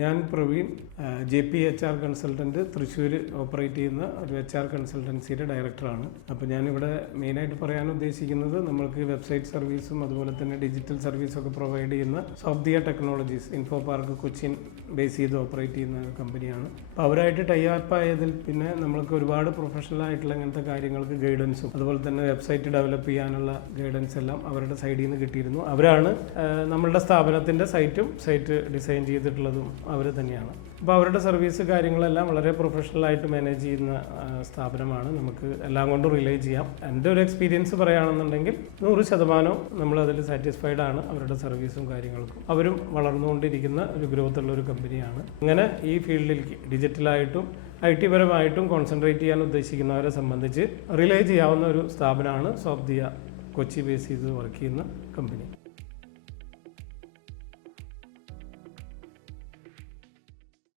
ഞാൻ Praveen, JP HR consultant, Thrissur operate ചെയ്യുന്ന ഒരു HR കൺസൾട്ടൻസിയുടെ ഡയറക്ടറാണ്. അപ്പോൾ ഞാനിവിടെ മെയിനായിട്ട് പറയാൻ ഉദ്ദേശിക്കുന്നത് നമ്മൾക്ക് വെബ്സൈറ്റ് സർവീസും അതുപോലെ തന്നെ ഡിജിറ്റൽ സർവീസും ഒക്കെ പ്രൊവൈഡ് ചെയ്യുന്ന സോഫ്ദിയ technologies, info park Cochin base ചെയ്ത് ഓപ്പറേറ്റ് ചെയ്യുന്ന ഒരു കമ്പനിയാണ്. അപ്പോൾ അവരായിട്ട് ടൈ അപ്പ് ആയതിൽ പിന്നെ നമ്മൾക്ക് ഒരുപാട് പ്രൊഫഷണൽ ആയിട്ടുള്ള ഇങ്ങനത്തെ കാര്യങ്ങൾക്ക് ഗൈഡൻസും അതുപോലെ തന്നെ വെബ്സൈറ്റ് ഡെവലപ്പ് ചെയ്യാനുള്ള ഗൈഡൻസ് എല്ലാം അവരുടെ സൈഡിൽ നിന്ന് കിട്ടിയിരുന്നു. അവരാണ് നമ്മളുടെ സ്ഥാപനത്തിൻ്റെ സൈറ്റ് ഡിസൈൻ ചെയ്തിട്ടുള്ളതും അവർ തന്നെയാണ്. അപ്പോൾ അവരുടെ സർവീസ് കാര്യങ്ങളെല്ലാം വളരെ പ്രൊഫഷണലായിട്ട് മാനേജ് ചെയ്യുന്ന സ്ഥാപനമാണ്. നമുക്ക് എല്ലാം കൊണ്ടും റിലേ ചെയ്യാം. എൻ്റെ ഒരു എക്സ്പീരിയൻസ് പറയുകയാണെന്നുണ്ടെങ്കിൽ 100% നമ്മളതിൽ സാറ്റിസ്ഫൈഡ് ആണ് അവരുടെ സർവീസും കാര്യങ്ങൾക്കും. അവരും വളർന്നുകൊണ്ടിരിക്കുന്ന ഒരു ഗ്രോത്ത് ഉള്ള ഒരു കമ്പനിയാണ്. അങ്ങനെ ഈ ഫീൽഡിലേക്ക് ഡിജിറ്റലായിട്ടും IT പരമായിട്ടും കോൺസെൻട്രേറ്റ് ചെയ്യാൻ ഉദ്ദേശിക്കുന്നവരെ സംബന്ധിച്ച് റിലേ ചെയ്യാവുന്ന ഒരു സ്ഥാപനമാണ് സോഫ്ദിയ, കൊച്ചി ബേസ് ചെയ്ത് വർക്ക് ചെയ്യുന്ന കമ്പനി.